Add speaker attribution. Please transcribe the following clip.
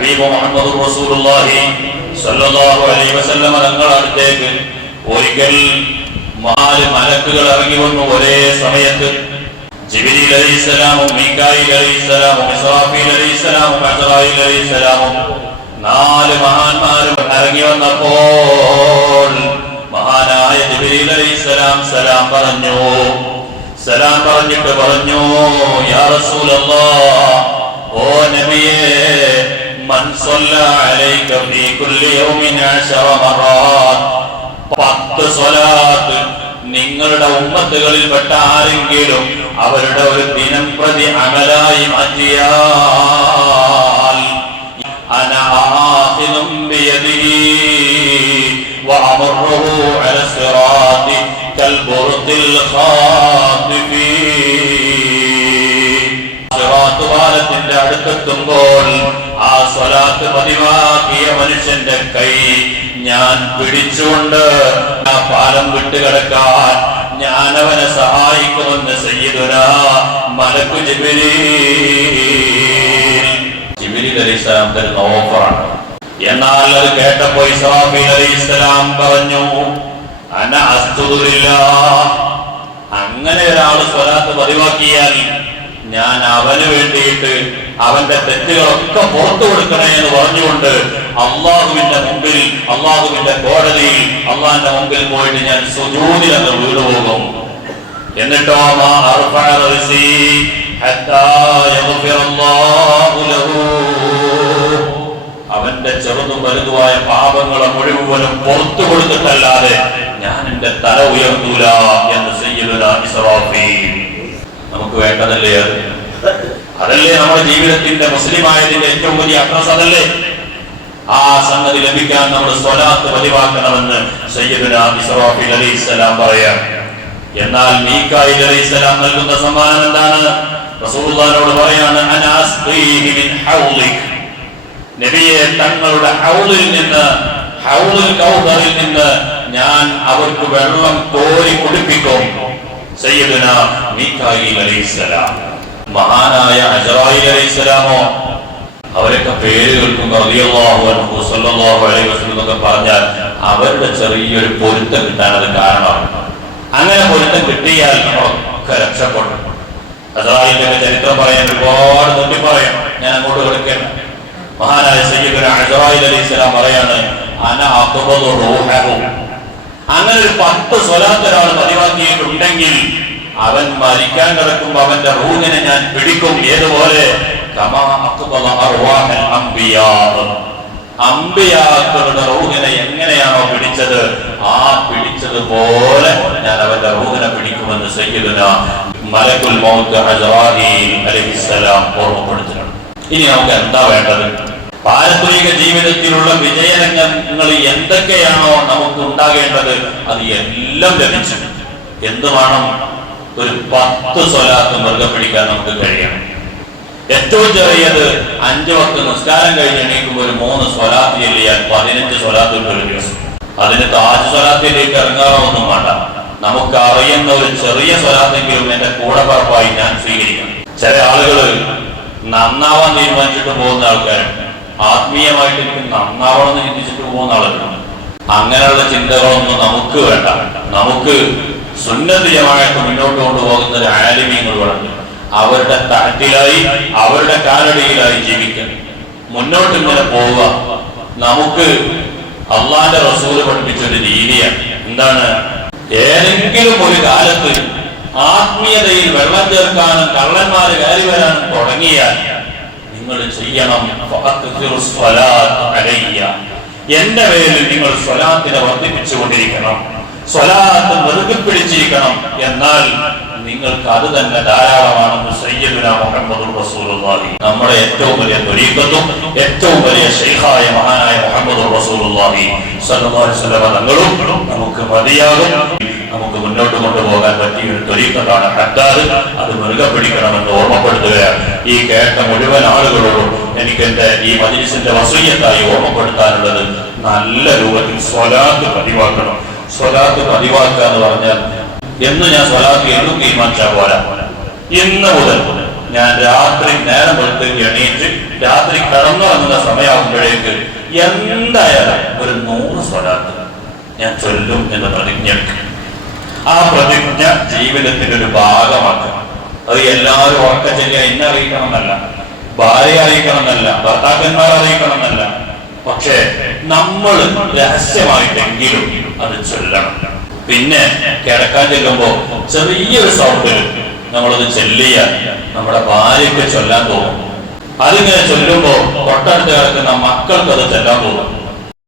Speaker 1: ഹബീബ് മുഹമ്മദ് റസൂലുള്ളാഹി സല്ലല്ലാഹു അലൈഹി വസല്ലമ തങ്ങളുടെ അടുത്തേക്ക് ഒരിക്കൽ നാല് മലക്കുകൾ ഇറങ്ങി വന്നു ഒരേ സമയത്ത്. ജിബ്രീൽ അലൈഹിസ്സലാമും മീകായിൽ അലൈഹിസ്സലാമും ഇസ്രാഫീൽ അലൈഹിസ്സലാമും അസ്റായിൽ അലൈഹിസ്സലാമും നാല് മഹാന്മാരും ഇറങ്ങി വന്നപ്പോൾ മഹാനായ ജിബ്രീൽ അലൈഹിസ്സലാം സലാം പറഞ്ഞു. സലാം പറഞ്ഞിട്ട് പറഞ്ഞു യാ റസൂലല്ലാഹ് ഓ നബിയേ മൻ സ്വല്ല അലൈക ഫീ കുല്ലി യൗമിൻ അശറ മറാത്ത് പത്ത് സ്വലാത്ത് നിങ്ങളുടെ ഉമ്മത്തുകളിൽപ്പെട്ട ആരെങ്കിലും അവരുടെ ഒരു ദിനം പ്രതി അമലായി മാറ്റിയാൽ അന ആഖിദും ബിയദിഹി وأمره على الصراط كالبرق الخاطفين സിറാത്ത് പാലത്തിന്റെ അടുത്തെത്തുമ്പോൾ ആ സ്വലാത്ത് പതിവാക്കിയ മനുഷ്യന്റെ കൈ ഞാൻ പിടിച്ചുകൊണ്ട് ആ പാലം വിട്ടുകിടക്കാൻ ഞാൻ അവനെ സഹായിക്കുമെന്ന് സയ്യിദുന മലക്കു ജിബിലി ജിബിലി അലിസ്ലാം ഓഫറാണ് എന്നാൽ അത് കേട്ടപ്പോ ഇസ്രാഫീൽ ഇസ്ലാം പറഞ്ഞു അന അസ്തുതില്ല അങ്ങനെ ഒരാൾ സ്വലാത്ത് പതിവാക്കിയാൽ ഞാൻ അവന് വേണ്ടിയിട്ട് അവന്റെ തെറ്റുകളൊക്കെ പുറത്തു കൊടുക്കണേ എന്ന് പറഞ്ഞുകൊണ്ട് അള്ളാഹുവിന്റെ മുമ്പിൽ അള്ളാഹുവിന്റെ കോടതിയിൽ അള്ളാഹിന്റെ മുമ്പിൽ പോയിട്ട് ഞാൻ സുജൂതി എന്ന് വീട് പോകും എന്നിട്ടോ അവന്റെ ചെറുതും വലുതുമായ പാപങ്ങളെ മുഴുവനും പുറത്തു കൊടുത്തിട്ടല്ലാതെ ഞാൻ എന്റെ തല ഉയർത്തൂല എന്ന് ചെയ്യുന്ന നമുക്ക് വേണ്ടതല്ലേ അത്? അതല്ലേ നമ്മുടെ ജീവിതത്തിന്റെ മുസ്ലിമായതിന്റെ ഏറ്റവും വലിയ അഡ്രസ് അതല്ലേ? ആ സംഗതി ലഭിക്കാൻ നമ്മൾ സ്വലാത്ത് പതിവാക്കണമെന്ന് സയ്യിദുന ഇസ്രാഫീൽ അലൈഹിസ്സലാം പറയാം. എന്നാൽ മീക്കായിൽ അലൈഹിസ്സലാം നൽകുന്ന സമ്മാനം എന്താണ്? റസൂലുള്ളാഹിനോട് പറയാണ് അനാസ്ബീഹി മിൻ ഹൗലിക്. നബിയെ തങ്ങളുടെ ഹൗലിൽ നിന്ന് ഹൗലുൽ കൗസറിൽ നിന്ന് ഞാൻ അവർക്ക് വെള്ളം കോരി കുടിപ്പിക്കും. സയ്യിദുനാ മീകായിൽ അലൈഹിസ്സലാം മഹാനായ അലൈഹിസ്സലാമോ അവരൊക്കെ പേര് കേൾക്കുമ്പോൾ സല്ലല്ലാഹു അലൈഹി പറഞ്ഞാൽ അവരുടെ ചെറിയൊരു പൊരുത്തം കിട്ടാൻ അത് കാരണമാണ് അങ്ങനെ പൊരുത്തം കിട്ടിയാൽ നമ്മളൊക്കെ രക്ഷപ്പെടും. അസറായിന്റെ ചരിത്രം പറയാൻ ഒരുപാട് നന്ദി പറയാം. ഞാൻ അങ്ങോട്ട് കൊടുക്കണം മഹാനായ സയ്യിദ് അജറായി അലൈഹി പറയാണ് അന അങ്ങനെ ഒരു പത്ത് സ്വലാത്ത് ഒരാൾ പതിവാക്കിയിട്ടുണ്ടെങ്കിൽ അവൻ മരിക്കാൻ കിടക്കുമ്പോ അവന്റെ റൂഹിനെ ഞാൻ പിടിക്കും. ഏതുപോലെ? അമ്പിയാക്കളുടെ റൂഹിനെ എങ്ങനെയാണോ പിടിച്ചത്? ആ പിടിച്ചതുപോലെ ഞാൻ അവന്റെ റൂഹിനെ പിടിക്കുമെന്ന് സയ്യിദുന മലക്കുൽ മൗത്ത് ഓർമ്മപ്പെടുത്തുന്നുണ്ട് ഇനി നമുക്ക് എന്താ വേണ്ടത്? പാരമ്പര്യ ജീവിതത്തിലുള്ള വിജയരംഗങ്ങൾ എന്തൊക്കെയാണോ നമുക്ക് ഉണ്ടാകേണ്ടത്? അത് എല്ലാം ലഭിച്ചു. എന്ത് വേണം? ഒരു പത്ത് സ്വലാത്ത് മൃഗം പിടിക്കാൻ നമുക്ക് കഴിയണം. ഏറ്റവും ചെറിയത് അഞ്ചു വക്ത നിസ്കാരം കഴിഞ്ഞ് എണീക്കുമ്പോൾ ഒരു മൂന്ന് സ്വലാത്ത് ചെല്ലിയാൽ പതിനഞ്ച് സ്വലാത്ത് ഒരു ദിവസം. അതിന് താജ് സ്വലാത്തിലേക്ക് ഇറങ്ങാറൊന്നും വേണ്ട. നമുക്ക് അറിയുന്ന ഒരു ചെറിയ സ്വലാത്തെങ്കിലും എന്റെ കൂടെ പറപ്പായി ഞാൻ സ്വീകരിക്കണം. ചില ആളുകൾ നന്നാവാൻ തീരുമാനിച്ചിട്ട് പോകുന്ന ആൾക്കാരുണ്ട് ആത്മീയമായിട്ട് എനിക്ക് നന്നാവണമെന്ന് ചിന്തിച്ചിട്ട് പോകുന്ന ആളുകളുണ്ട്. അങ്ങനെയുള്ള ചിന്തകളൊന്നും നമുക്ക് വേണ്ട. നമുക്ക് സുന്നതിയമായിട്ട് മുന്നോട്ട് കൊണ്ടുപോകുന്ന ഒരു ആലിമീങ്ങൾ വളർന്നു. അവരുടെ തട്ടിലായി അവരുടെ കാലടിയിലായി ജീവിക്കണം മുന്നോട്ട് ഇങ്ങനെ പോവുക നമുക്ക് അള്ളാന്റെ റസൂൽ പഠിപ്പിച്ച ഒരു രീതിയാണ്. എന്താണ്? ഏതെങ്കിലും ഒരു കാലത്ത് ആത്മീയതയിൽ വെള്ളം ചേർക്കാനും കള്ളന്മാര് കയറി വരാനും തുടങ്ങിയാൽ നിങ്ങൾ ചെയ്യണം. എന്റെ പേരിൽ നിങ്ങൾ സ്വലാത്തിനെ വർദ്ധിപ്പിച്ചുകൊണ്ടിരിക്കണം. സ്വലാത്ത് മുറുകെ പിടിച്ചിരിക്കണം എന്നാൽ നിങ്ങൾക്ക് അത് തന്നെ ധാരാളമാണെന്ന് സയ്യദുന മുഹമ്മദ് റസൂലുള്ളാഹി. നമ്മുടെ ഏറ്റവും വലിയ ത്വരീഖത്തും ഏറ്റവും വലിയ ശൈഖായ മഹാനായ മുഹമ്മദ് റസൂലുള്ളാഹി സല്ലല്ലാഹു അലൈഹി വസല്ലം തങ്ങളും നമുക്ക് മതിയാകും. നമുക്ക് മുന്നോട്ട് കൊണ്ടുപോകാൻ പറ്റിയ ഒരു തൊരീക്കത്താണ് ഹദ്ദാദ്. അത് മുറുകെ പിടിക്കണമെന്ന് ഓർമ്മപ്പെടുത്തുകയാണ്. ഈ കേട്ട മുഴുവൻ ആളുകളോടും എനിക്ക് എന്റെ ഈ മജിലിസിന്റെ വസീയത്തായി ഓർമ്മപ്പെടുത്താനുള്ളത് നല്ല രൂപത്തിൽ സ്വലാത്ത് പതിവാക്കണം. സ്വലാത്ത് പതിവാക്കുക എന്ന് പറഞ്ഞാൽ എന്ന് ഞാൻ സ്വലാത്ത് എന്നും തീരുമാനിച്ചാൽ പോരാ. ഇന്ന് മുതൽ ഞാൻ രാത്രി നേരം വെളുത്ത് എണീറ്റ് രാത്രി കടന്നുറങ്ങുന്ന സമയമാകുമ്പോഴേക്ക് എന്തായാലും ഒരു നൂറ് സ്വലാത്ത് ഞാൻ ചൊല്ലും എന്ന പ്രതിജ്ഞ ആ പ്രതിജ്ഞ ജീവിതത്തിന്റെ ഒരു ഭാഗമാക്കണം അത് എല്ലാവരും ഉറക്ക ചെല്ലുക എന്നെ അറിയിക്കണമെന്നല്ല ഭാര്യ അറിയിക്കണമെന്നല്ല ഭർത്താക്കന്മാർ അറിയിക്കണമെന്നല്ല. പക്ഷേ നമ്മൾ രഹസ്യമായിട്ടെങ്കിലും അത് ചൊല്ലണം. പിന്നെ കിടക്കാൻ ചെല്ലുമ്പോ ചെറിയൊരു സൗണ്ടിൽ നമ്മളത് ചെല്ലിയാൽ നമ്മുടെ ഭാര്യയ്ക്ക് ചൊല്ലാൻ തോന്നും അതിങ്ങനെ ചൊല്ലുമ്പോ തൊട്ടടുത്ത് കിടക്കുന്ന മക്കൾക്ക് അത് ചെല്ലാൻ തോന്നും